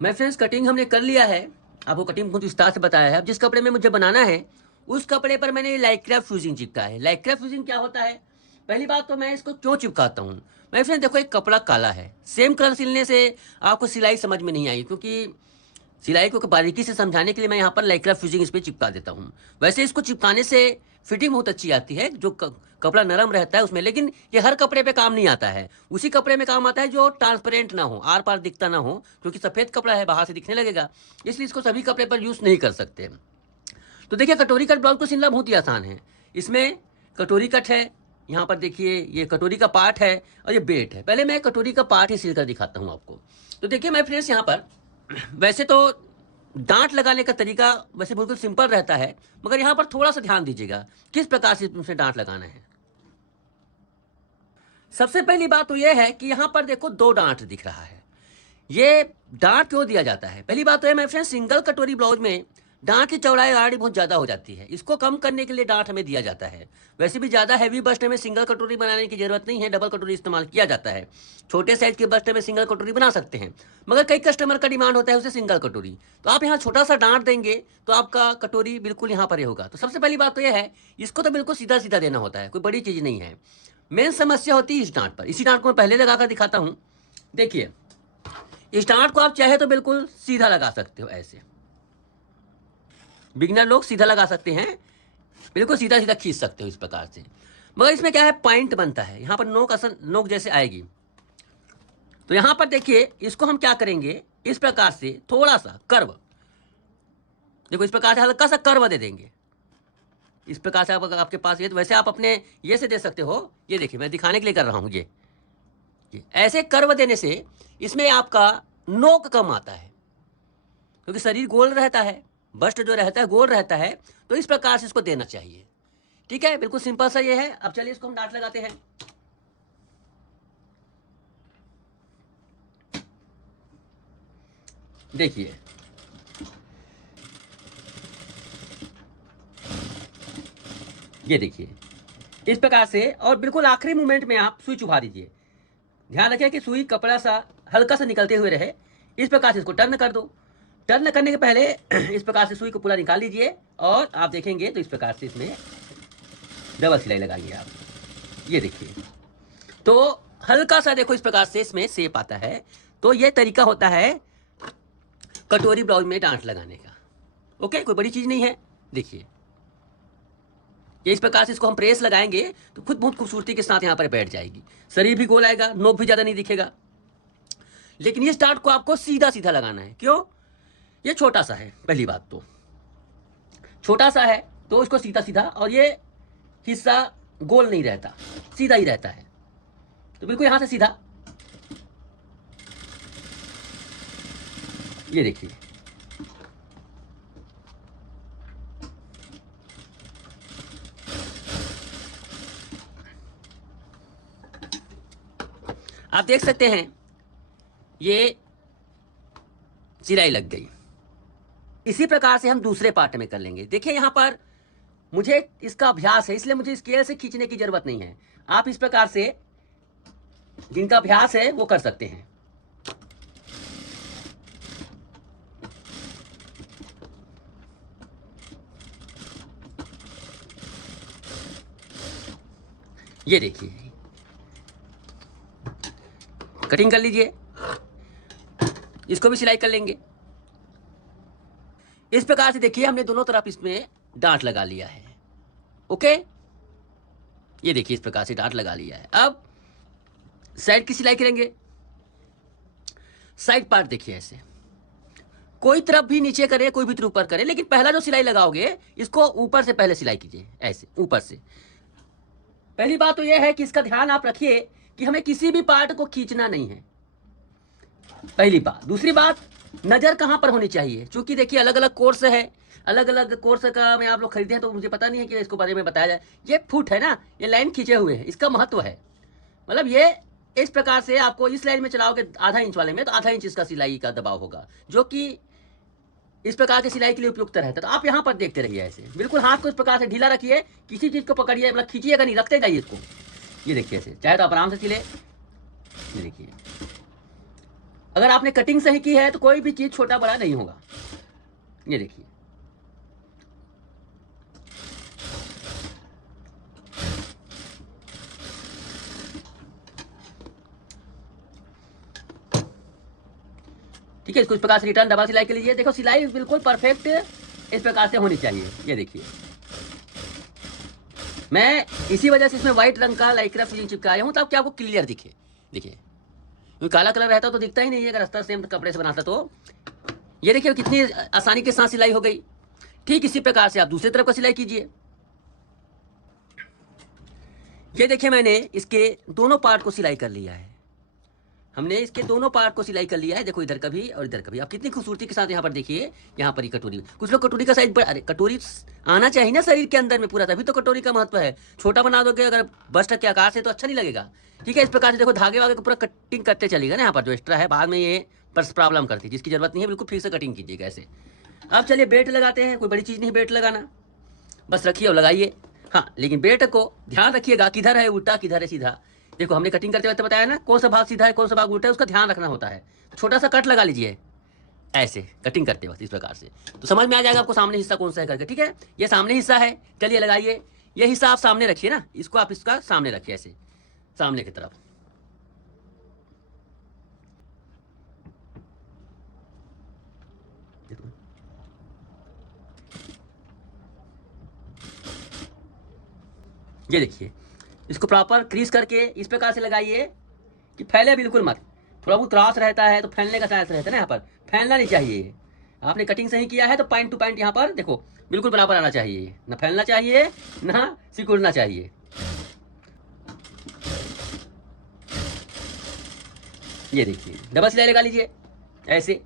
मैं friends cutting हमने कर लिया है, आपको कटिंग बहुत विस्तार से बताया है। अब जिस कपड़े में मुझे बनाना है उस कपड़े पर मैंने लाइक्रा फ्यूजिंग चिपका है। लाइक्रा फ्यूजिंग क्या होता है? पहली बात तो मैं इसको क्यों चिपकाता हूँ। मैं फ्रेंड्स देखो, एक कपड़ा काला है, सेम कलर सिलने से आपको सिलाई समझ में नहीं आई, क्योंकि सिलाई को बारीकी से समझाने के लिए मैं यहाँ पर लाइक्रा फ्यूजिंग इस पर चिपका देता हूँ। वैसे इसको चिपकाने से फिटिंग बहुत अच्छी आती है, जो कपड़ा नरम रहता है उसमें, लेकिन ये हर कपड़े पे काम नहीं आता है। उसी कपड़े में काम आता है जो ट्रांसपेरेंट ना हो, आर पार दिखता ना हो, क्योंकि सफ़ेद कपड़ा है बाहर से दिखने लगेगा, इसलिए इसको सभी कपड़े पर यूज़ नहीं कर सकते। तो देखिए, कटोरी कट ब्लाउज को सिलना बहुत ही आसान है। इसमें कटोरी कट है, यहाँ पर देखिए ये कटोरी का पार्ट है और ये बेल्ट है। पहले मैं कटोरी का पार्ट ही सिल कर दिखाता हूँ आपको। तो देखिए मैं फ्रेंड्स यहाँ पर वैसे तो डांट लगाने का तरीका वैसे बिल्कुल सिंपल रहता है, मगर यहाँ पर थोड़ा सा ध्यान दीजिएगा किस प्रकार से इसमें डांट लगाना है। सबसे पहली बात तो यह है कि यहाँ पर देखो दो डांट दिख रहा है। ये डांट क्यों दिया जाता है? पहली बात तो है मेरे फ्रेंड, सिंगल कटोरी ब्लाउज में डांट की चौड़ाई ऑलरेडी बहुत ज़्यादा हो जाती है, इसको कम करने के लिए डांट हमें दिया जाता है। वैसे भी ज़्यादा हैवी बस्ट में सिंगल कटोरी बनाने की जरूरत नहीं है, डबल कटोरी इस्तेमाल किया जाता है। छोटे साइज के बस्ट में सिंगल कटोरी बना सकते हैं, मगर कई कस्टमर का डिमांड होता है उसे सिंगल कटोरी, तो आप यहाँ छोटा सा डांट देंगे तो आपका कटोरी बिल्कुल यहाँ पर ही होगा। तो सबसे पहली बात तो यह है, इसको तो बिल्कुल सीधा सीधा देना होता है, कोई बड़ी चीज़ नहीं है। मेन समस्या होती है इस डांट पर। इसी डांट को मैं पहले लगा कर दिखाता हूँ। देखिए, इस डांट को आप चाहे तो बिल्कुल सीधा लगा सकते हो, ऐसे बिगिनर लोग सीधा लगा सकते हैं, बिल्कुल सीधा सीधा खींच सकते हो इस प्रकार से। मगर इसमें क्या है, पॉइंट बनता है, यहाँ पर नोक असल नोक जैसे आएगी। तो यहाँ पर देखिए, इसको हम क्या करेंगे, इस प्रकार से थोड़ा सा कर्व, देखो इस प्रकार से हल्का सा कर्व दे देंगे। इस प्रकार से अगर आपके पास ये, तो वैसे आप अपने ये से दे सकते हो। ये देखिए मैं दिखाने के लिए कर रहा हूँ। ये ऐसे कर्व देने से इसमें आपका नोक कम आता है, क्योंकि शरीर गोल रहता है, बस्ट जो रहता है गोल रहता है, तो इस प्रकार से इसको देना चाहिए। ठीक है, बिल्कुल सिंपल सा ये है। अब चलिए इसको हम डांट लगाते हैं। देखिए ये देखिए इस प्रकार से, और बिल्कुल आखिरी मोमेंट में आप सुई चुभा दीजिए। ध्यान रखें कि सुई कपड़ा सा हल्का सा निकलते हुए रहे। इस प्रकार से इसको टर्न कर दो। टर्न करने के पहले इस प्रकार से सुई को पूरा निकाल लीजिए, और आप देखेंगे तो इस प्रकार से इसमें डबल सिलाई लगाइए आप। ये देखिए, तो हल्का सा देखो इस प्रकार से इसमें शेप आता है। तो ये तरीका होता है कटोरी ब्लाउज में डांट लगाने का। ओके, कोई बड़ी चीज नहीं है। देखिए ये इस प्रकार से इसको हम प्रेस लगाएंगे तो खुद बहुत खूबसूरती के साथ यहाँ पर बैठ जाएगी। शरीर भी गोल आएगा, नोक भी ज़्यादा नहीं दिखेगा। लेकिन ये डांट को आपको सीधा सीधा लगाना है। क्यों? ये छोटा सा है, पहली बात तो छोटा सा है, तो इसको सीधा सीधा, और ये हिस्सा गोल नहीं रहता, सीधा ही रहता है। तो बिल्कुल यहाँ से सीधा, ये देखिए आप देख सकते हैं ये सिलाई लग गई। इसी प्रकार से हम दूसरे पार्ट में कर लेंगे। देखिए यहाँ पर मुझे इसका अभ्यास है, इसलिए मुझे स्केल से खींचने की जरूरत नहीं है। आप इस प्रकार से, जिनका अभ्यास है वो कर सकते हैं। ये देखिए, कटिंग कर लीजिए, इसको भी सिलाई कर लेंगे। इस प्रकार से देखिए हमने दोनों तरफ इसमें डांट लगा लिया है। ओके, ये देखिए इस प्रकार से डांट लगा लिया है। अब साइड की सिलाई करेंगे। साइड पार्ट देखिए ऐसे, कोई तरफ भी नीचे करे, कोई भी तरफ ऊपर करे, लेकिन पहला जो सिलाई लगाओगे इसको ऊपर से पहले सिलाई कीजिए, ऐसे ऊपर से। पहली बात तो यह है कि इसका ध्यान आप रखिए कि हमें किसी भी पार्ट को खींचना नहीं है, पहली बात। दूसरी बात, नजर कहां पर होनी चाहिए, क्योंकि देखिए अलग अलग कोर्स है, अलग अलग कोर्स का मैं आप लोग खरीदे हैं, तो मुझे पता नहीं है कि इसको बारे में बताया जाए। ये फुट है ना, ये लाइन खींचे हुए है, इसका महत्व है। मतलब ये इस प्रकार से आपको इस लाइन में चलाओगे आधा इंच वाले में, तो आधा इंच इसका सिलाई का दबाव होगा, जो कि इस प्रकार की सिलाई के लिए उपयुक्त रहता है। तो आप यहाँ पर देखते रहिए ऐसे, बिल्कुल हाथ को इस प्रकार से ढीला रखिए, किसी चीज को पकड़िए, मतलब खींचिएगा नहीं, रखते जाइए इसको। ये देखिए ऐसे, चाहे तो आप आराम से सिले, ये देखिए। अगर आपने कटिंग सही की है तो कोई भी चीज़ छोटा बड़ा नहीं होगा। ये देखिए, ठीक है। इसको इस प्रकार से रिटर्न डबल सिलाई के लीजिए। देखो सिलाई बिल्कुल परफेक्ट इस प्रकार से होनी चाहिए। ये देखिए, मैं इसी वजह से इसमें व्हाइट रंग का लाइक्रा फिनिशिंग चिपकाया हूँ ताकि आपको क्लियर दिखे। देखिए, क्योंकि काला कलर रहता तो दिखता ही नहीं है अगर अस्तर सेम कपड़े से बनाता तो। ये देखिए कितनी आसानी के साथ सिलाई हो गई। ठीक इसी प्रकार से आप दूसरी तरफ का सिलाई कीजिए। ये देखिए, मैंने इसके दोनों पार्ट को सिलाई कर लिया है। हमने इसके दोनों पार्ट को सिलाई कर लिया है। देखो इधर का भी और इधर का भी। आप कितनी खूबसूरती के साथ यहाँ पर देखिए, यहाँ पर ही कटोरी। कुछ लोग कटोरी का साइज बड़ा, अरे कटोरी आना चाहिए ना शरीर के अंदर में पूरा, तभी तो कटोरी का महत्व है। छोटा बना दोगे अगर बस्ट के आकार से तो अच्छा नहीं लगेगा। ठीक है, इस प्रकार से देखो धागे वागे को पूरा कटिंग करते चलेगा ना। यहाँ पर जो एक्स्ट्रा है बाद में ये पर्स प्रॉब्लम करती है, जिसकी जरूरत नहीं है बिल्कुल फिर से कटिंग कीजिएगा ऐसे। अब चलिए बेल्ट लगाते हैं। कोई बड़ी चीज़ नहीं बेल्ट लगाना, बस रखिए और लगाइए। हाँ, लेकिन बेल्ट को ध्यान रखिएगा किधर है उल्टा किधर है सीधा। देखो हमने कटिंग करते वक्त बताया ना कौन सा भाग सीधा है कौन सा भाग उल्टा है, उसका ध्यान रखना होता है। छोटा सा कट लगा लीजिए ऐसे कटिंग करते वक्त इस प्रकार से, तो समझ में आ जाएगा आपको सामने हिस्सा कौन सा है करके। ठीक है, ये सामने हिस्सा है। चलिए लगाइए। ये हिस्सा आप सामने रखिए ना, इसको आप इसका सामने रखिए ऐसे सामने की तरफ। ये देखिए, इसको प्रॉपर क्रीज करके इस प्रकार से लगाइए कि फैले बिल्कुल मत। थोड़ा बहुत त्रास रहता है तो फैलने का चांस रहता है ना, यहाँ पर फैलना नहीं चाहिए। आपने कटिंग सही किया है तो पॉइंट टू पॉइंट यहाँ पर देखो बिल्कुल बराबर आना चाहिए, ना फैलना चाहिए ना सिकुड़ना चाहिए। ये देखिए, डबल सिलाई लगा लीजिए ऐसे।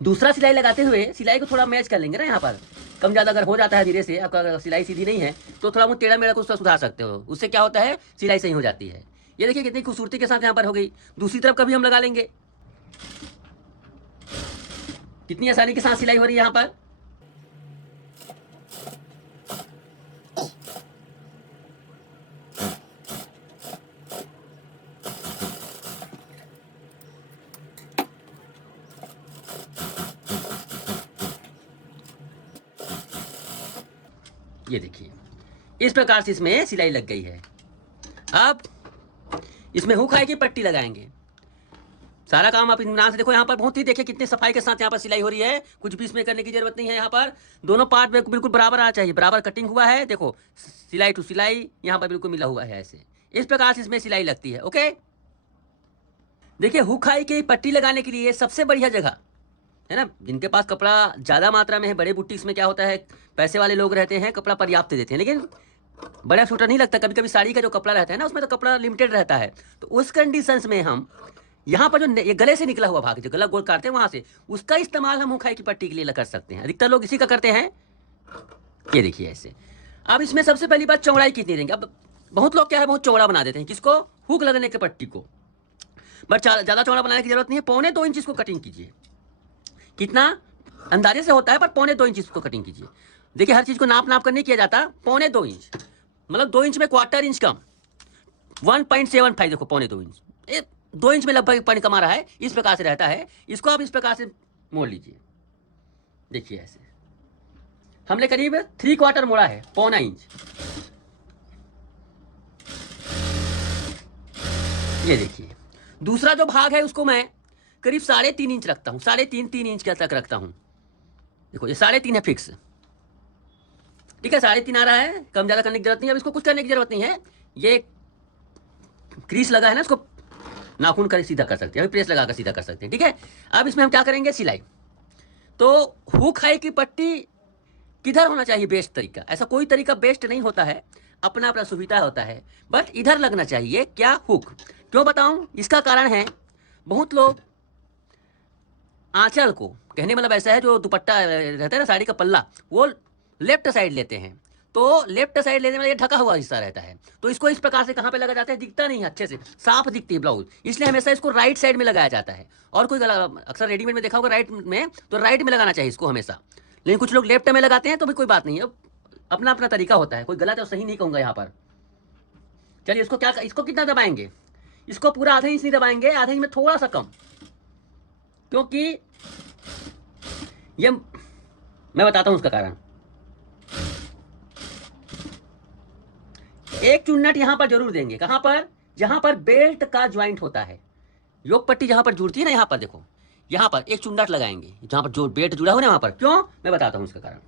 दूसरा सिलाई लगाते हुए सिलाई को थोड़ा मैच कर लेंगे ना। यहाँ पर कम ज़्यादा अगर हो जाता है धीरे से, आपका अगर सिलाई सीधी नहीं है तो थोड़ा बहुत टेढ़ा मेढ़ा को उसका सुधार सकते हो। उससे क्या होता है, सिलाई सही हो जाती है। ये देखिए कितनी खूबसूरती के साथ यहाँ पर हो गई। दूसरी तरफ का भी हम लगा लेंगे। कितनी आसानी के साथ सिलाई हो रही है यहाँ पर। ये देखिए, इस प्रकार से इसमें सिलाई लग गई है। अब इसमें हुक आई की पट्टी लगाएंगे। सारा काम आप इत्मीनान से देखो। यहाँ पर बहुत ही देखिए कितनी सफाई के साथ यहाँ पर सिलाई हो रही है। कुछ भी इसमें करने की जरूरत नहीं है। यहाँ पर दोनों पार्ट बिल्कुल बराबर आना चाहिए, बराबर कटिंग हुआ है। देखो सिलाई टू सिलाई यहाँ पर बिल्कुल मिला हुआ है ऐसे। इस प्रकार से इसमें सिलाई लगती है। ओके, देखिए हुक आई की पट्टी लगाने के लिए सबसे बढ़िया जगह है ना, जिनके पास कपड़ा ज़्यादा मात्रा में है। बड़े बुटीक्स में क्या होता है, पैसे वाले लोग रहते हैं, कपड़ा पर्याप्त देते हैं, लेकिन बड़ा छोटा नहीं लगता। कभी कभी साड़ी का जो कपड़ा रहता है ना, उसमें तो कपड़ा लिमिटेड रहता है। तो उस कंडीशंस में हम यहाँ पर जो ये गले से निकला हुआ भाग, जो गला गोल काटते हैं वहाँ से, उसका इस्तेमाल हम हुक आई की पट्टी के लिए कर सकते हैं। अधिकतर लोग इसी का करते हैं। ये देखिए ऐसे। अब इसमें सबसे पहली बात चौड़ाई कितनी देंगे। अब बहुत लोग क्या है, बहुत चौड़ा बना देते हैं किसको, हुक लगने के पट्टी को। बट ज़्यादा चौड़ा बनाने की जरूरत नहीं है। 1.25 इंच इसको कटिंग कीजिए। कितना अंदाजे से होता है, पर 1.25 इंच इसको कटिंग कीजिए। देखिए हर चीज़ को नाप कर नहीं किया जाता। 1.25 इंच मतलब 2 इंच में क्वार्टर इंच कम, 1.75। देखो 1.25 इंच, 2 इंच में लगभग पॉइंट कमा रहा है। इस प्रकार से रहता है। इसको आप इस प्रकार से मोड़ लीजिए। देखिए ऐसे हमने करीब 3/4 मोड़ा है, 1.25 इंच। ये देखिए, दूसरा जो भाग है उसको मैं करीब 3.5 इंच रखता हूँ। 3.5 इंच तक रखता हूँ। देखो ये 3.5 है फिक्स। ठीक है, 3.5 आ रहा है, कम ज़्यादा करने की जरूरत नहीं है। अब इसको कुछ करने की जरूरत नहीं है। ये क्रीज लगा है ना, इसको नाखून कर सीधा कर सकते हैं, अभी प्रेस लगाकर सीधा कर सकते हैं। ठीक है, अब इसमें हम क्या करेंगे, सिलाई। तो हुक आई की पट्टी किधर होना चाहिए, बेस्ट तरीका। ऐसा कोई तरीका बेस्ट नहीं होता है, अपना अपना सुविधा होता है। बट इधर लगना चाहिए क्या, हुक। क्यों बताऊं, इसका कारण है बहुत लोग आंचल को, कहने मतलब ऐसा है, जो दुपट्टा रहता है ना साड़ी का पल्ला, वो लेफ्ट साइड लेते हैं। तो लेफ्ट साइड लेने में ये ढका हुआ हिस्सा रहता है। तो इसको इस प्रकार से कहाँ पे लगा जाता है, दिखता नहीं है अच्छे से, साफ दिखती है ब्लाउज, इसलिए हमेशा इसको राइट साइड में लगाया जाता है। और कोई अक्सर रेडीमेड में देखा होगा राइट में, तो राइट में लगाना चाहिए इसको हमेशा। लेकिन कुछ लोग लेफ्ट में लगाते हैं, तो भी कोई बात नहीं है, अपना अपना तरीका होता है। कोई गलत और सही नहीं कहूँगा यहाँ पर। चलिए इसको कितना दबाएंगे, इसको पूरा आधा इंच नहीं दबाएंगे, आधा इंच में थोड़ा सा कम, क्योंकि ये मैं बताता हूं उसका कारण। एक चुन्नट यहां पर जरूर देंगे, कहां पर, जहां पर बेल्ट का ज्वाइंट होता है, योग पट्टी जहां पर जुड़ती है ना, यहां पर देखो, यहां पर एक चुन्नट लगाएंगे, जहां पर जो बेल्ट जुड़ा हो ना वहां पर। क्यों, मैं बताता हूं उसका कारण।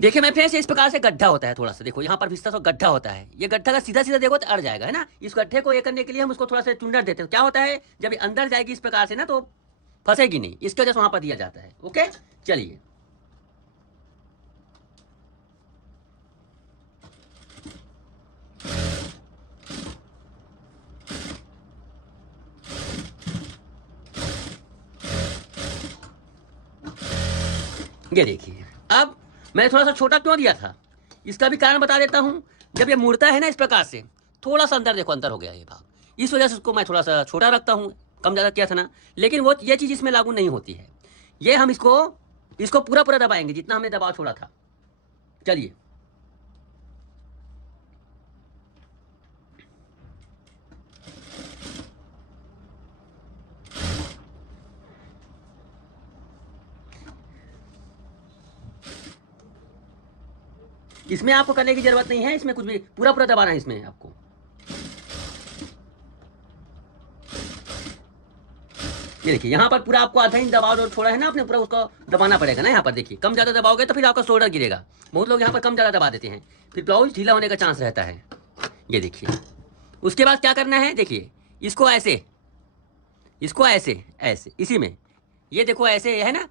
देखिए मैं फ्रेंड्स, इस प्रकार से गड्ढा होता है थोड़ा सा, देखो यहाँ पर भी तो गड्ढा होता है, ये गड्ढा का सीधा सीधा देखो तो अड़ जाएगा, है ना। इस गड्ढे को ये करने के लिए हम उसको थोड़ा सा चुन्नट देते हैं, क्या होता है जब ये अंदर जाएगी इस प्रकार से ना तो फंसेगी नहीं, इसके वजह से वहां पर दिया जाता है। ओके, चलिए ये देखिए, अब मैंने थोड़ा सा छोटा क्यों दिया था, इसका भी कारण बता देता हूं। जब ये मुड़ता है ना इस प्रकार से, थोड़ा सा अंदर देखो, अंदर हो गया ये भाग, इस वजह से उसको मैं थोड़ा सा छोटा रखता हूं, कम ज़्यादा किया था ना। लेकिन वो ये चीज़ इसमें लागू नहीं होती है, ये हम इसको पूरा पूरा दबाएंगे जितना हमने दबाव छोड़ा था। चलिए इसमें आपको करने की जरूरत नहीं है, इसमें कुछ भी पूरा पूरा दबाना है इसमें आपको। ये देखिए यहाँ पर पूरा आपको आधा इंच दबाव जो छोड़ा है ना आपने, पूरा उसको दबाना पड़ेगा ना। यहाँ पर देखिए, कम ज़्यादा दबाओगे तो फिर आपका शोल्डर गिरेगा, बहुत लोग यहाँ पर कम ज़्यादा दबा देते हैं, फिर ब्लाउज ढीला होने का चांस रहता है। ये देखिए, उसके बाद क्या करना है, देखिए इसको ऐसे, इसको ऐसे ऐसे इसी में, ये देखो ऐसे है ना,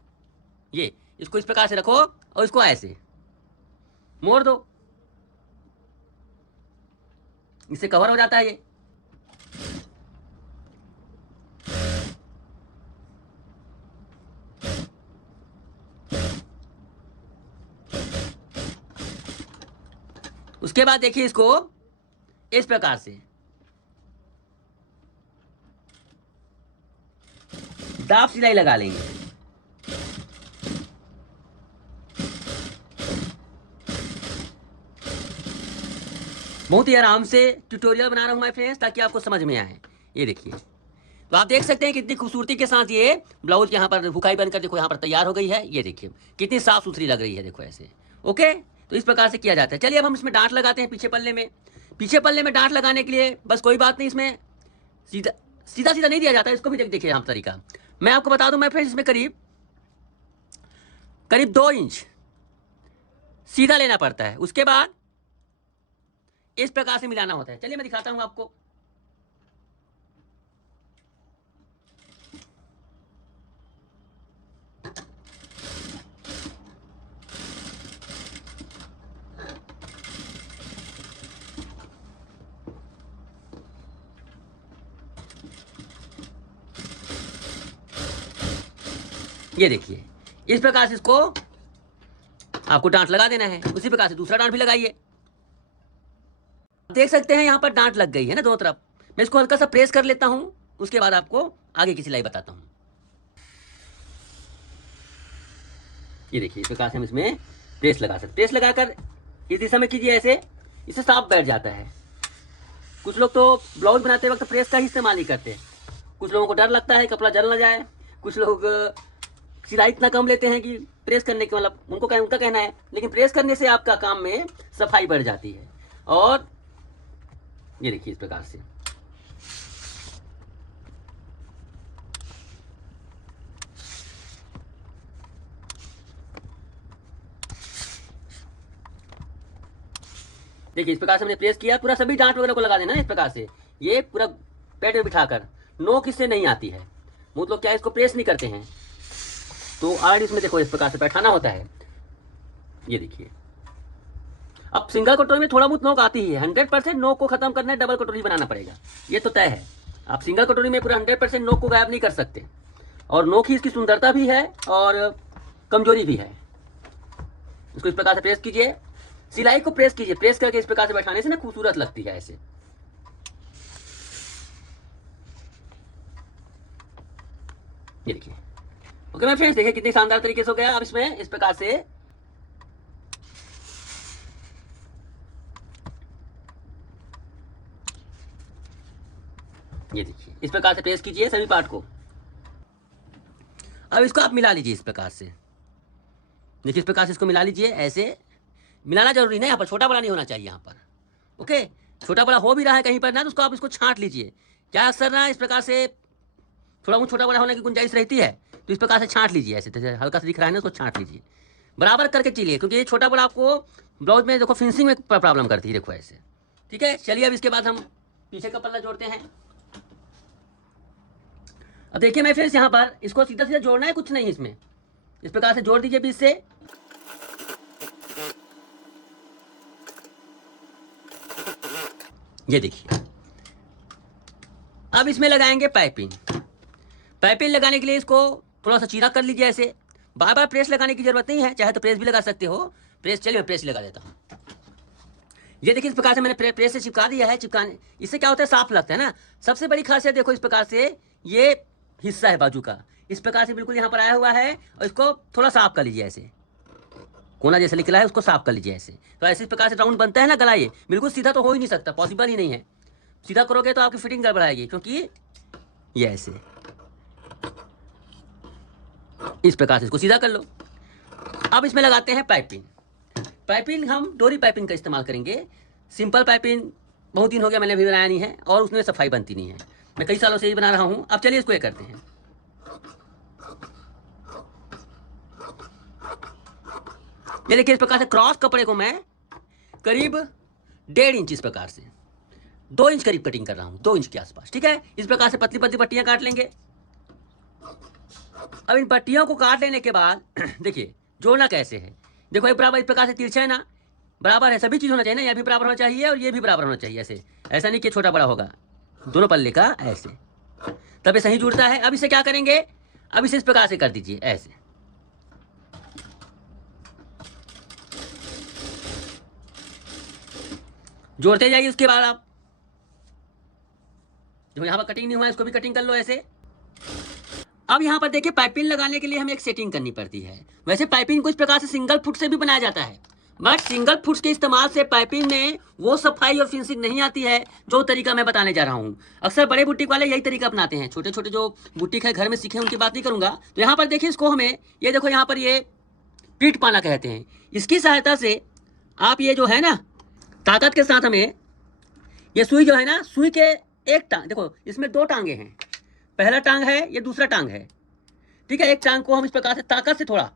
ये इसको इस प्रकार से रखो और इसको ऐसे मोड़ दो, इससे कवर हो जाता है ये। उसके बाद देखिए इसको इस प्रकार से दाब सिलाई लगा लेंगे। बहुत ही आराम से ट्यूटोरियल बना रहा हूं मैं फ्रेंड्स, ताकि आपको समझ में आए। ये देखिए, तो आप देख सकते हैं कितनी खूबसूरती के साथ ये ब्लाउज यहाँ पर हुकाई बनकर देखो यहाँ पर तैयार हो गई है। ये देखिए कितनी साफ सुथरी लग रही है, देखो ऐसे। ओके, तो इस प्रकार से किया जाता है। चलिए अब हम इसमें डांट लगाते हैं पीछे पल्ले में। पीछे पल्ले में डांट लगाने के लिए बस कोई बात नहीं, इसमें सीधा सीधा सीधा नहीं दिया जाता, इसको भी देखिए हम तरीका मैं आपको बता दूं मैं फ्रेंड्स, इसमें करीब करीब 2 इंच सीधा लेना पड़ता है, उसके बाद इस प्रकार से मिलाना होता है। चलिए मैं दिखाता हूं आपको। ये देखिए इस प्रकार से इसको आपको डांट लगा देना है, उसी प्रकार से दूसरा डांट भी लगाइए। देख सकते हैं यहाँ पर डांट लग गई है ना दोनों तरफ। मैं इसको हल्का सा प्रेस कर लेता हूं, उसके बाद आपको आगे की सिलाई बताता हूं। ये देखिए इस प्रकार से हम इसमें प्रेस लगा सकते, प्रेस लगाकर इस दिशा में कीजिए ऐसे, इससे साफ बैठ जाता है। कुछ लोग तो ब्लाउज बनाते वक्त प्रेस का ही इस्तेमाल नहीं करते, कुछ लोगों को डर लगता है कपड़ा जल ना जाए, कुछ लोग सिलाई इतना कम लेते हैं कि प्रेस करने के मतलब उनका कहना है, लेकिन प्रेस करने से आपका काम में सफाई बढ़ जाती है। और ये देखिए इस प्रकार से देखिए, इस प्रकार से हमने प्रेस किया, पूरा सभी डांट वगैरह को लगा देना इस प्रकार से, ये पूरा पेट में बिठाकर। नोक इससे नहीं आती है, बहुत लोग क्या इसको प्रेस नहीं करते हैं, तो आड़ इसमें देखो इस प्रकार से बैठाना होता है। ये देखिए, अब सिंगल कटोरी में थोड़ा बहुत नोक आती ही है, 100% नोक को खत्म करना है, डबल कटोरी बनाना पड़ेगा, ये तो तय है। आप सिंगल कटोरी में पूरा 100% नोक को गायब नहीं कर सकते, और नोक ही इसकी सुंदरता भी है और कमजोरी भी है। इसको इस प्रकार से प्रेस कीजिए, सिलाई को प्रेस कीजिए, प्रेस करके इस प्रकार से बैठाने से ना खूबसूरत लगती है ऐसे। ये देखिए, ओके मैं फ्रेंड्स, देखिए कितनी शानदार तरीके से हो गया। अब इसमें इस प्रकार से ये देखिए, इस प्रकार से प्रेस कीजिए सभी पार्ट को। अब इसको आप मिला लीजिए इस प्रकार से। देखिए इस प्रकार से इसको मिला लीजिए। ऐसे मिलाना जरूरी नहीं, यहाँ पर छोटा बड़ा नहीं होना चाहिए यहाँ पर। ओके, छोटा बड़ा हो भी रहा है कहीं पर ना, तो उसको आप इसको छांट लीजिए। क्या अक्सर ना इस प्रकार से थोड़ा बहुत छोटा बड़ा होने की गुंजाइश रहती है, तो इस प्रकार से छांट लीजिए। ऐसे जैसे हल्का सा दिख रहा है ना, उसको छांट लीजिए, बराबर करके चलिए, क्योंकि ये छोटा बड़ा आपको ब्लाउज में देखो फिनिशिंग में प्रॉब्लम करती है। देखो ऐसे, ठीक है। चलिए अब इसके बाद हम पीछे का पल्ला जोड़ते हैं। अब देखिए मैं फिर यहाँ पर इसको सीधा सीधा जोड़ना है, कुछ नहीं इसमें। इस प्रकार से जोड़ दीजिए बीच से। ये देखिए, अब इसमें लगाएंगे पाइपिंग। पाइपिंग लगाने के लिए इसको थोड़ा सा चीरा कर लीजिए ऐसे। बार बार प्रेस लगाने की जरूरत नहीं है, चाहे तो प्रेस भी लगा सकते हो। प्रेस, चलिए मैं प्रेस लगा देता हूँ। ये देखिए इस प्रकार से मैंने प्रेस से चिपका दिया है। चिपकाने इससे क्या होता है, साफ लगता है ना। सबसे बड़ी खासियत देखो, इस प्रकार से ये हिस्सा है बाजू का, इस प्रकार से बिल्कुल यहाँ पर आया हुआ है, और इसको थोड़ा साफ कर लीजिए ऐसे। कोना जैसे निकला है उसको साफ कर लीजिए ऐसे। तो ऐसे इस प्रकार से राउंड बनता है ना गला, ये बिल्कुल सीधा तो हो ही नहीं सकता, पॉसिबल ही नहीं है। सीधा करोगे तो आपकी फिटिंग गड़बड़ाएगी, क्योंकि ये ऐसे इस प्रकार से इसको सीधा कर लो। अब इसमें लगाते हैं पाइपिंग। पाइपिंग हम डोरी पाइपिंग का इस्तेमाल करेंगे। सिंपल पाइपिंग बहुत दिन हो गया मैंने भी बनाया नहीं है, और उसमें सफाई बनती नहीं है। मैं कई सालों से यही बना रहा हूँ। अब चलिए इसको ये करते हैं। ये देखिए इस प्रकार से क्रॉस कपड़े को मैं करीब 1.5 इंच इस प्रकार से 2 इंच करीब कटिंग कर रहा हूँ, 2 इंच के आसपास, ठीक है। इस प्रकार से पतली पतली पट्टियां काट लेंगे। अब इन पट्टियों को काट लेने के बाद देखिए जोड़ना कैसे है। देखो ये बराबर इस प्रकार से तिरछा है ना, बराबर है, सभी चीज होना चाहिए ना। यह भी बराबर होना चाहिए और ये भी बराबर होना चाहिए। ऐसे ऐसा नहीं कि छोटा बड़ा होगा, दोनों पल्ले का ऐसे, तब ये सही जुड़ता है। अब इसे क्या करेंगे, अब इसे इस प्रकार से कर दीजिए ऐसे। जोड़ते जाइए। उसके बाद आप जो यहाँ पर कटिंग नहीं हुआ है इसको भी कटिंग कर लो ऐसे। अब यहाँ पर देखिए पाइपिंग लगाने के लिए हमें एक सेटिंग करनी पड़ती है। वैसे पाइपिंग को इस प्रकार से सिंगल फुट से भी बनाया जाता है, बट सिंगल फुट के इस्तेमाल से पाइपिंग में वो सफाई और फिनिशिंग नहीं आती है जो तरीका मैं बताने जा रहा हूँ। अक्सर बड़े बुटीक वाले यही तरीका अपनाते हैं। छोटे छोटे जो बुटीक है घर में सीखे उनकी बात नहीं करूंगा। तो यहाँ पर देखिए इसको हमें, ये देखो यहाँ पर ये पीठ पाना कहते हैं। इसकी सहायता से आप ये जो है ना, ताकत के साथ हमें ये सुई जो है ना, सुई के एक टांग, देखो इसमें 2 टांगे हैं, पहला टांग है, ये दूसरा टांग है, ठीक है। एक टांग को हम इस प्रकार से ताकत से, थोड़ा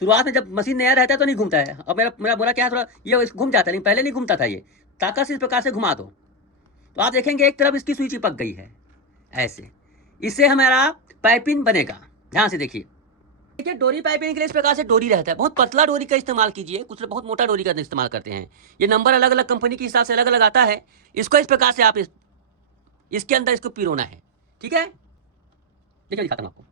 शुरुआत में जब मशीन नया रहता है तो नहीं घूमता है। अब मेरा बोला क्या है, थोड़ा ये घूम जाता है, लेकिन पहले नहीं घूमता था। ये ताकत से इस प्रकार से घुमा दो तो आप देखेंगे एक तरफ इसकी सुई चिपक गई है ऐसे। इससे हमारा पाइपिंग बनेगा। ध्यान से देखिए। देखिए डोरी पाइपिंग के लिए इस प्रकार से डोरी रहता है, बहुत पतला डोरी का इस्तेमाल कीजिए। कुछ लोग बहुत मोटा डोरी का इस्तेमाल करते हैं। ये नंबर अलग अलग कंपनी के हिसाब से अलग अलग आता है। इसको इस प्रकार से आप इसके अंदर इसको पिरोना है, ठीक है। देखिए दिखाता हूँ आपको।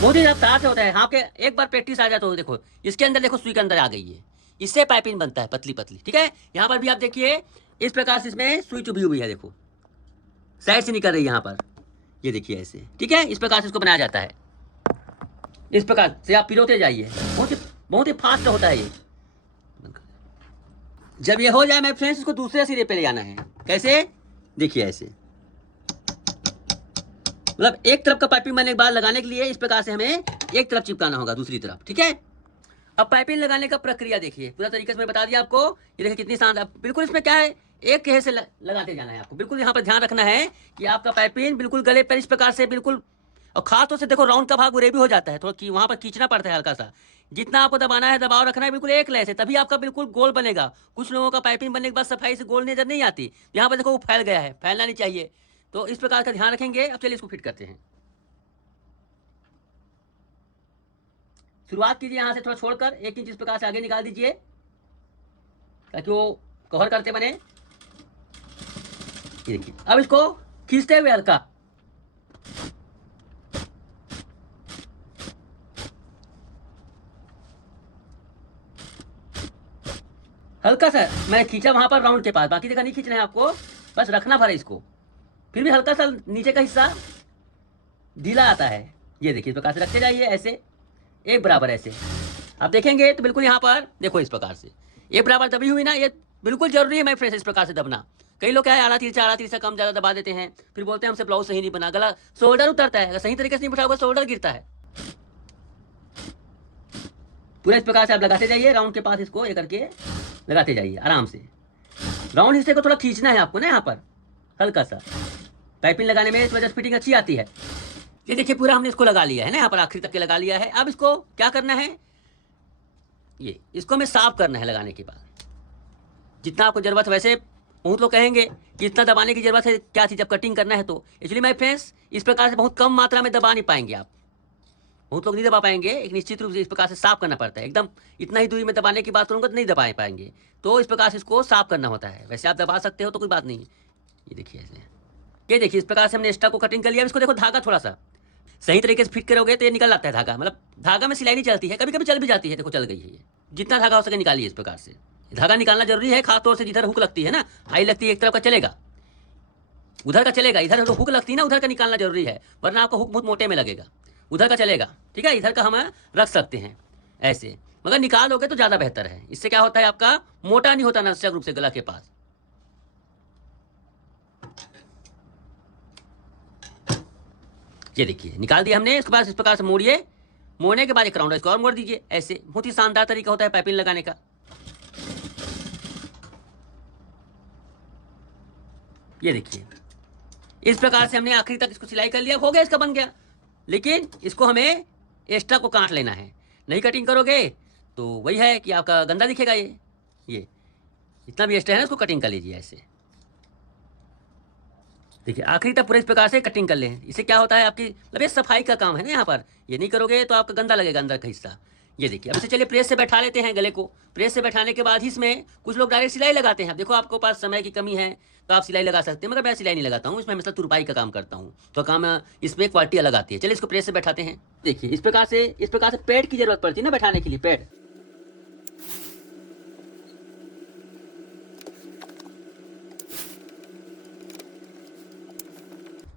बहुत ही साफ से होता है। हाँ, के एक बार प्रैक्टिस आ जाए तो देखो इसके अंदर, देखो सुई के अंदर आ गई है, इससे पाइपिंग बनता है पतली पतली, ठीक है। यहाँ पर भी आप देखिए इस प्रकार से इसमें सुई चुभी हुई है, देखो साइड से निकल रही है यहाँ पर, ये देखिए ऐसे, ठीक है। इस प्रकार से इसको बनाया जाता है। इस प्रकार से आप पिरोते जाइए, बहुत ही फास्ट होता है ये। जब ये हो जाए मैं फ्रेंड्स, इसको दूसरे सिरे पे ले जाना है। कैसे, देखिए ऐसे, मतलब एक तरफ का पाइपिंग बनने के बाद लगाने के लिए इस प्रकार से हमें एक तरफ चिपकाना होगा, दूसरी तरफ, ठीक है। अब पाइपिंग लगाने का प्रक्रिया देखिए, पूरा तरीके से मैं बता दिया आपको। ये देखिए कितनी शानदार, बिल्कुल इसमें क्या है, एक कहे से लगाते जाना है आपको। बिल्कुल यहाँ पर ध्यान रखना है कि आपका पाइपिंग बिल्कुल गले पर इस प्रकार से बिल्कुल, और खास तौर से देखो राउंड का भाग बुरे भी हो जाता है, थोड़ा वहां पर खींचना पड़ता है हल्का सा। जितना आपको दबाना है, दबाव रखना है बिल्कुल एक लय से, तभी आपका बिल्कुल गोल बनेगा। कुछ लोगों का पाइपिंग बनने के बाद सफाई से गोल नजर नहीं आती। यहाँ पर देखो वो फैल गया है, फैलना नहीं चाहिए। तो इस प्रकार का ध्यान रखेंगे। अब चलिए इसको फिट करते हैं। शुरुआत कीजिए यहाँ से थोड़ा छोड़कर, 1 इंच इस प्रकार से आगे निकाल दीजिए ताकि वो कवर करते बने। ये देखिए, अब इसको खींचते हुए हल्का, हल्का सा मैंने खींचा वहां पर राउंड के पास, बाकी जगह नहीं खींचना है आपको, बस रखना भर है इसको। फिर भी हल्का सा नीचे का हिस्सा ढीला आता है। ये देखिए इस प्रकार से रखते जाइए ऐसे, एक बराबर ऐसे। आप देखेंगे तो बिल्कुल यहाँ पर देखो इस प्रकार से एक बराबर दबी हुई ना, ये बिल्कुल जरूरी है माय फ्रेंड्स इस प्रकार से दबना। कई लोग क्या है आड़ा तिरछा कम ज़्यादा दबा देते हैं, फिर बोलते हैं हमसे ब्लाउज सही नहीं बना, गला शोल्डर उतरता है, अगर सही तरीके से नहीं बिठाओगे शोल्डर गिरता है। पूरा इस प्रकार से आप लगाते जाइए, राउंड के पास इसको ये करके लगाते जाइए आराम से। राउंड हिस्से को थोड़ा खींचना है आपको ना, यहाँ पर हल्का सा पाइपिंग लगाने में इस वजह से फिटिंग अच्छी आती है। ये देखिए पूरा हमने इसको लगा लिया है ना, यहाँ पर आखिरी तक के लगा लिया है। अब इसको क्या करना है, ये इसको हमें साफ करना है लगाने के बाद। जितना आपको जरूरत है, वैसे बहुत लोग कहेंगे कि इतना दबाने की जरूरत है क्या थी जब कटिंग करना है, तो एक्चुअली माय फ्रेंड्स इस प्रकार से बहुत कम मात्रा में दबा नहीं पाएंगे आप, बहुत लोग नहीं दबा पाएंगे। एक निश्चित रूप से इस प्रकार से साफ करना पड़ता है, एकदम इतना ही दूरी में दबाने की बात करूँगा तो नहीं दबा पाएंगे, तो इस प्रकार से इसको साफ करना होता है। वैसे आप दबा सकते हो तो कोई बात नहीं। ये देखिए ऐसे, ये देखिए इस प्रकार से हमने एक्स्ट्रा को कटिंग कर लिया। इसको देखो धागा थोड़ा सा सही तरीके से फिट करोगे तो ये निकल आता है धागा, मतलब धागा में सिलाई नहीं चलती है, कभी कभी चल भी जाती है। देखो चल गई है ये, जितना धागा हो सके निकालिए इस प्रकार से। धागा निकालना जरूरी है, खासतौर से जिधर हुक लगती है ना, आई लगती है एक तरफ का चलेगा, उधर का चलेगा, इधर हुक लगती है ना उधर का निकालना जरूरी है, वरना आपको हुक बहुत मोटे में लगेगा। उधर का चलेगा, ठीक है, इधर का हम रख सकते हैं ऐसे, मगर निकालोगे तो ज़्यादा बेहतर है। इससे क्या होता है आपका मोटा नहीं होता अनावश्यक रूप से गला के पास। ये देखिए निकाल दिया हमने। इसके बाद इस प्रकार से मोड़िए, मोड़ने के बाद एक राउंड इसको और मोड़ दीजिए ऐसे। बहुत ही शानदार तरीका होता है पाइपिंग लगाने का। ये देखिए इस प्रकार से हमने आखिरी तक इसको सिलाई कर लिया, हो गया, इसका बन गया। लेकिन इसको हमें एक्स्ट्रा को काट लेना है, नहीं कटिंग करोगे तो वही है कि आपका गंदा दिखेगा। ये इतना भी एक्स्ट्रा है ना, इसको कटिंग कर लीजिए ऐसे। देखिए आखिरी तक पूरे इस प्रकार से कटिंग कर लें। इससे क्या होता है आपकी मतलब ये सफाई का काम है ना यहाँ पर, ये नहीं करोगे तो आपका गंदा लगेगा अंदर का हिस्सा। ये देखिए अब से चलिए प्रेस से बैठा लेते हैं गले को। प्रेस से बैठाने के बाद ही इसमें कुछ लोग डायरेक्ट सिलाई लगाते हैं। देखो आपको पास समय की कमी है तो आप सिलाई लगा सकते हैं, मगर मैं सिलाई नहीं लगाता हूँ, इसमें हमेशा तुरपाई का काम करता हूँ, तो काम इसमें क्वालिटी अलग आती है। चलिए इसको प्रेस से बैठाते हैं। देखिए इस प्रकार से पैड की जरूरत पड़ती है ना बैठाने के लिए, पैड।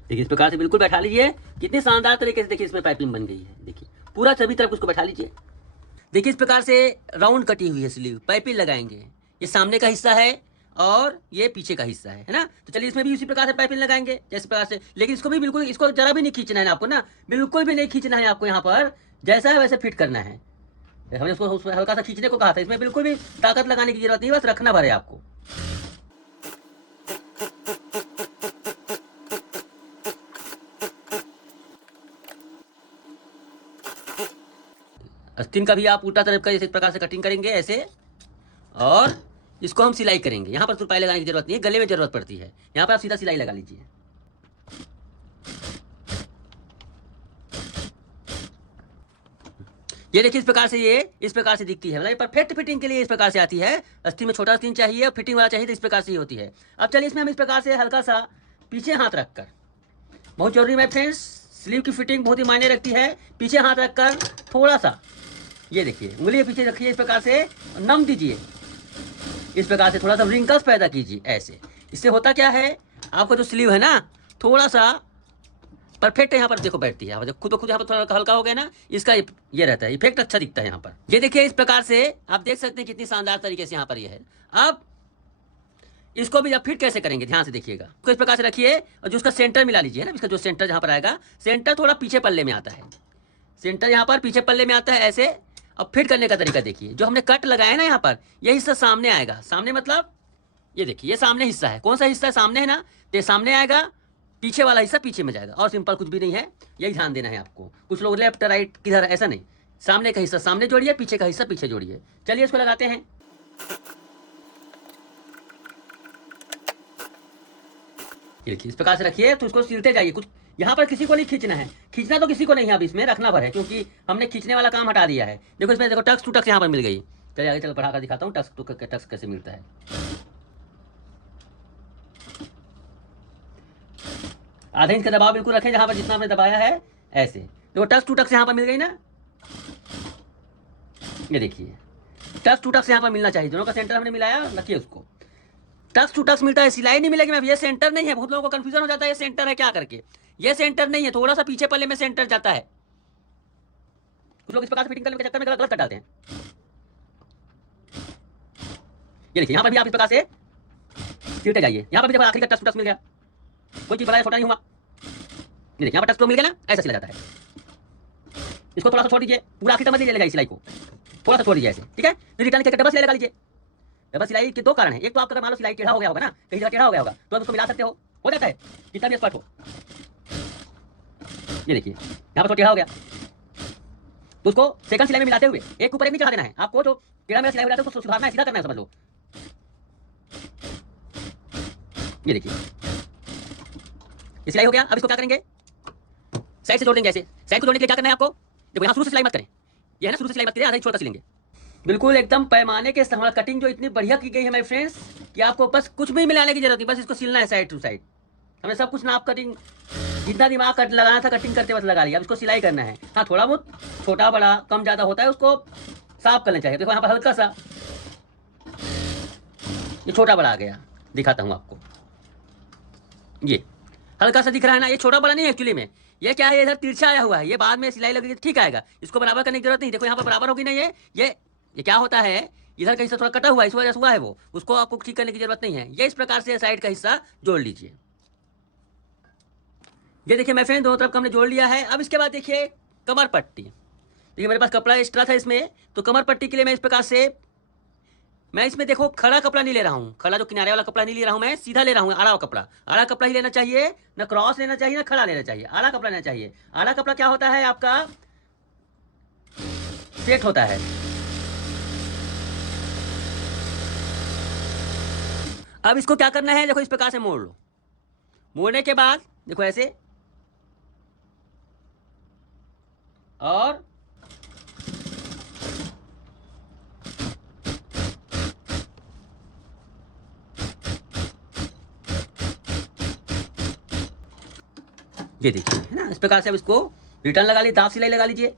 देखिए इस प्रकार से बिल्कुल बैठा लीजिए, कितनी शानदार तरीके से देखिए इसमें पाइपिंग बन गई है। देखिए पूरा सभी तरफ उसको बैठा लीजिए। देखिए इस प्रकार से राउंड कटी हुई है स्लीव, पाइपिंग लगाएंगे। ये सामने का हिस्सा है और ये पीछे का हिस्सा है ना, तो चलिए इसमें भी उसी प्रकार से पाइपिंग लगाएंगे जैसे प्रकार से। लेकिन इसको भी बिल्कुल, इसको जरा भी नहीं खींचना है आपको ना, बिल्कुल भी नहीं खींचना है आपको। यहाँ पर जैसा है वैसे फिट करना है। हमने उसको हल्का सा खींचने को कहा था, इसमें बिल्कुल भी ताकत लगाने की जरूरत नहीं, बस रखना भर है आपको। आस्तीन का भी आप उल्टा तरफ का इस प्रकार से कटिंग करेंगे ऐसे, और इसको हम सिलाई करेंगे। यहाँ पर तुरपाई लगाने की जरूरत नहीं है, गले में जरूरत पड़ती है। यहाँ पर आप सीधा सिलाई लगा लीजिए। ये देखिए इस प्रकार से दिखती है, मतलब परफेक्ट फिटिंग के लिए इस प्रकार से आती है। आस्तीन में छोटा आस्तीन चाहिए और फिटिंग वाला चाहिए तो इस प्रकार से ही होती है। अब चलिए इसमें हम इस प्रकार से हल्का सा पीछे हाथ रखकर, बहुत जरूरी है फ्रेंड्स, स्लीव की फिटिंग बहुत ही मायने रखती है। पीछे हाथ रखकर थोड़ा सा, ये देखिए उंगली पीछे रखिए, इस प्रकार से नम दीजिए, इस प्रकार से थोड़ा सा रिंकल्स पैदा कीजिए ऐसे। इससे होता क्या है, आपका जो स्लीव है ना थोड़ा सा परफेक्ट यहाँ पर देखो बैठती है। खुद ब खुद यहाँ पर थोड़ा हल्का हो गया ना, इसका ये रहता है, इफेक्ट अच्छा दिखता है यहाँ पर। ये देखिए इस प्रकार से आप देख सकते हैं कितनी शानदार तरीके से यहाँ पर ये है। अब इसको भी आप फिट कैसे करेंगे ध्यान से देखिएगा। तो इस प्रकार से रखिए और जो उसका सेंटर मिला लीजिए ना, इसका जो सेंटर जहाँ पर आएगा, सेंटर थोड़ा पीछे पल्ले में आता है, सेंटर यहाँ पर पीछे पल्ले में आता है ऐसे। अब फिट करने का तरीका देखिए, जो हमने कट लगाया ना यहाँ पर, ये हिस्सा सामने आएगा। सामने मतलब ये देखिए ये सामने हिस्सा है, कौन सा हिस्सा सामने है ना, तो सामने आएगा, पीछे वाला हिस्सा पीछे में जाएगा, और सिंपल कुछ भी नहीं है, यही ध्यान देना है आपको। कुछ लोग लेफ्ट राइट किधर, ऐसा नहीं, सामने का हिस्सा सामने जोड़िए, पीछे का हिस्सा पीछे जोड़िए। चलिए इसको लगाते हैं। देखिए इस प्रकार से रखिए, तो इसको सिलते जाइए। कुछ यहाँ पर किसी को नहीं खींचना है, खींचना तो किसी को नहीं है, अब इसमें रखना भर है, क्योंकि हमने खींचने वाला काम हटा दिया है। देखो इसमें देखो टक्स टू टक्स यहाँ पर मिल गई। चलिए आगे चल बढ़ाकर दिखाता हूँ टक्स टू टक्स कैसे मिलता है। आधे इंच का दबाव बिल्कुल रखें जहां पर जितना हमने दबाया है ऐसे। देखो टक्स टू टक्स यहाँ पर मिल गई ना, ये देखिए टक्स टू टक्स यहाँ पर मिलना चाहिए। दोनों का सेंटर हमने मिलाया, रखिए उसको। टक्स टू टक्स मिलता है, सिलाई नहीं मिलेगी मैम। ये सेंटर नहीं है, बहुत लोगों को कंफ्यूजन हो जाता है ये सेंटर है क्या करके। ये सेंटर नहीं है, थोड़ा सा पीछे पल्ले में सेंटर जाता है। कुछ लोग इस प्रकार से फिटिंग करने के चक्कर में गलत कर डालते हैं। ये देखिए यहाँ पर भी आप इस प्रकार से सीधे जाइए, यहाँ पर भी देखो आखिरी का टक्स टू टक्स मिल गया, कोई चीज बड़ा छोटा नहीं हुआ। ये देखिए यहाँ पर टक्स तो मिल गया ना, ऐसा सिला जाता है। इसको थोड़ा सा छोड़ दीजिए, पूरा आखिर तक मत लीजिए सिलाई को, थोड़ा सा छोड़ दीजिए ऐसे, ठीक है। फिर रिटर्न करके डबल सिलाई लगा लीजिए। डबल सिलाई के दो कारण है, एक तो आपका मान लो सिलाई टेढ़ा हो गया होगा ना, कहीं जगह टेढ़ा हो गया होगा, तो आप उसको मिला सकते हो जाता है कितना भी स्पॉट हो। ये देखिए यहाँ पर टेढ़ा हो गया, तो उसको सेकंड सिलाई में मिलाते हुए एक ऊपर एक नहीं चढ़ा देना है आपको। जो टेढ़ा मेरा सिलाई हो जाता है उसको सुधारना है, सीधा करना है, समझ लो। ये देखिए ये सिलाई हो गया। अब इसको क्या करेंगे, साइड से जोड़ देंगे। ऐसे साइड को जोड़ने के लिए क्या करना है आपको, देखो यहाँ शुरू से सिलाई मत करें, ये है ना, शुरू से सिलाई मत करें, आधा ही छोटा सिलेंगे। बिल्कुल एकदम पैमाने के साथ कटिंग जो इतनी बढ़िया की गई है मेरे फ्रेंड्स कि आपको बस कुछ भी मिलाने की जरूरत नहीं, बस इसको सिलना है साइड टू साइड। हमने सब कुछ नाप कटिंग जितना दिमाग लगाना था कटिंग करते वक्त लगा लिया। अब इसको सिलाई करना है। हाँ थोड़ा बहुत छोटा बड़ा कम ज़्यादा होता है, उसको साफ करना चाहिए। देखो यहाँ पर हल्का सा ये छोटा बड़ा आ गया, दिखाता हूँ आपको। ये हल्का सा दिख रहा है ना, ये छोटा बड़ा नहीं है एक्चुअली में, ये क्या है, इधर तिरछा आया हुआ है। ये बाद में सिलाई लगेगी तो ठीक आएगा, इसको बराबर करने की जरूरत नहीं। देखो यहाँ पर बराबर होगी नहीं, ये क्या होता है, इधर का हिस्सा थोड़ा कटा हुआ है, इस वजह से हुआ है वो, उसको आपको ठीक करने की जरूरत नहीं है। ये इस प्रकार से साइड का हिस्सा जोड़ लीजिए। ये देखिए मेरे फ्रेंड दोनों तरफ हमने जोड़ लिया है। अब इसके बाद देखिए कमर पट्टी। देखिए मेरे पास कपड़ा एक्स्ट्रा था इसमें, तो कमर पट्टी के लिए मैं इस प्रकार से, मैं इसमें देखो खड़ा कपड़ा नहीं ले रहा हूँ, खड़ा जो किनारे वाला कपड़ा नहीं ले रहा हूँ, मैं सीधा ले रहा हूँ आड़ा कपड़ा। आड़ा कपड़ा ही लेना चाहिए, ना क्रॉस लेना चाहिए ना खड़ा लेना चाहिए, आड़ा कपड़ा लेना चाहिए। आड़ा कपड़ा क्या होता है आपका, सेट होता है। अब इसको क्या करना है, देखो इस प्रकार से मोड़ लो। मोड़ने के बाद देखो ऐसे, और ये देखिए है ना, इस प्रकार से अब इसको रिटर्न लगा ली, दांत सिलाई लगा लीजिए।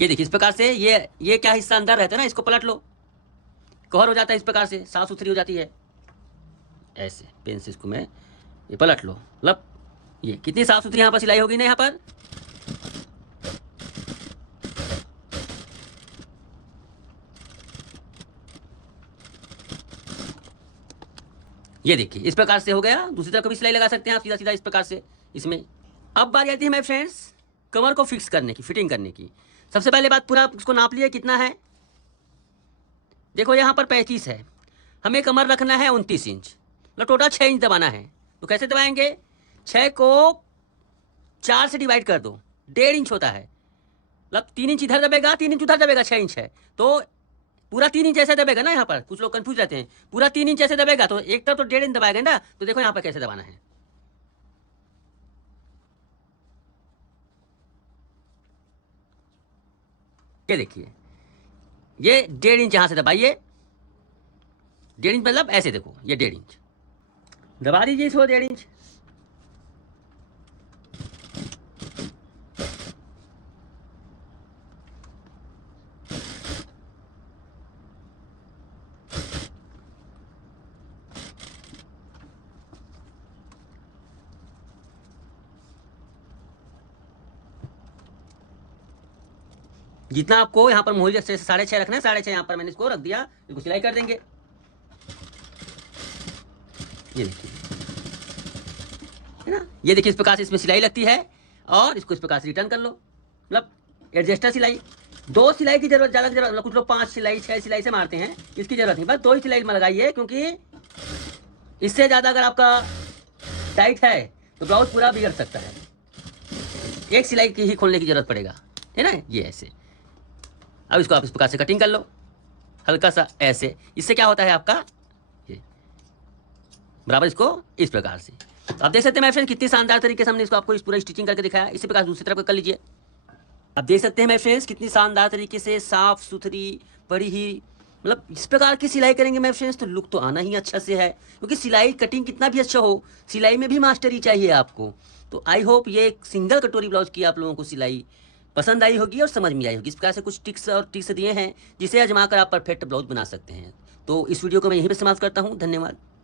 ये देखिए इस प्रकार से ये क्या हिस्सा अंदर रहता है ना, इसको पलट लो, कवर हो जाता है, इस प्रकार से साफ सुथरी हो जाती है। ऐसे पेन से इसको मैं ये पलट लो, मतलब ये कितनी साफ सुथरी यहाँ पर सिलाई होगी ना यहाँ पर। ये देखिए इस प्रकार से हो गया। दूसरी तरफ भी सिलाई लगा सकते हैं आप सीधा सीधा इस प्रकार से इसमें। अब बारी आती है मेरे फ्रेंड्स कमर को फिक्स करने की, फिटिंग करने की। सबसे पहले बात, पूरा इसको नाप लिया कितना है, देखो यहाँ पर 35 है, हमें कमर रखना है 29 इंच, मतलब टोटल 6 इंच दबाना है। तो कैसे दबाएंगे, 6 को 4 से डिवाइड कर दो, 1.5 इंच होता है, मतलब 3 इंच इधर दबेगा 3 इंच उधर दबेगा, 6 इंच है तो पूरा 3 इंच ऐसे दबेगा ना। यहाँ पर कुछ लोग कंफ्यूज रहते हैं, पूरा 3 इंच ऐसे दबेगा तो एक तरफ तो 1.5 इंच दबाएगा ना। तो देखो यहाँ पर कैसे दबाना है, ये देखिए ये 1.5 इंच यहाँ से दबाइए, 1.5 इंच मतलब ऐसे देखो, ये 1.5 इंच दबा दीजिए इसको, 1.5 इंच। जितना आपको यहाँ पर मोहरी से 6.5 रखना है, 6.5 यहाँ पर मैंने इसको रख दिया, इसको सिलाई कर देंगे। ये देखिए है ना, ये देखिए इस प्रकार से इसमें सिलाई लगती है, और इसको इस प्रकार से रिटर्न कर लो, मतलब एडजस्टर सिलाई। 2 सिलाई की जरूरत, ज़्यादा की जरूरत, मतलब कुछ लोग 5 सिलाई 6 सिलाई से मारते हैं, इसकी जरूरत नहीं, बस 2 ही सिलाई में लगाइए, क्योंकि इससे ज़्यादा अगर आपका टाइट है तो ब्लाउज पूरा बिगड़ सकता है। एक सिलाई की ही खोलने की जरूरत पड़ेगा, है ना, ये ऐसे। अब इसको आप इस प्रकार से कटिंग कर लो, हल्का सा ऐसे, इससे क्या होता है आपका ये बराबर, इसको इस प्रकार से। तो आप देख सकते हैं मेरे फ्रेंड कितनी शानदार तरीके से हमने इसको आपको इस पूरा स्टिचिंग करके दिखाया। इसी प्रकार दूसरी तरफ कर लीजिए। आप देख सकते हैं मेरे फ्रेंड्स कितनी शानदार तरीके से साफ सुथरी, बड़ी ही मतलब इस प्रकार की सिलाई करेंगे मेरे फ्रेंड्स तो लुक तो आना ही अच्छा से है, क्योंकि सिलाई कटिंग कितना भी अच्छा हो, सिलाई में भी मास्टरी चाहिए आपको। तो आई होप ये एक सिंगल कटोरी ब्लाउज की आप लोगों को सिलाई पसंद आई होगी और समझ में आई होगी। इस प्रकार से कुछ टिक्स दिए हैं जिसे आजमा कर आप परफेक्ट ब्लाउज बना सकते हैं। तो इस वीडियो को मैं यहीं पर समाप्त करता हूँ। धन्यवाद।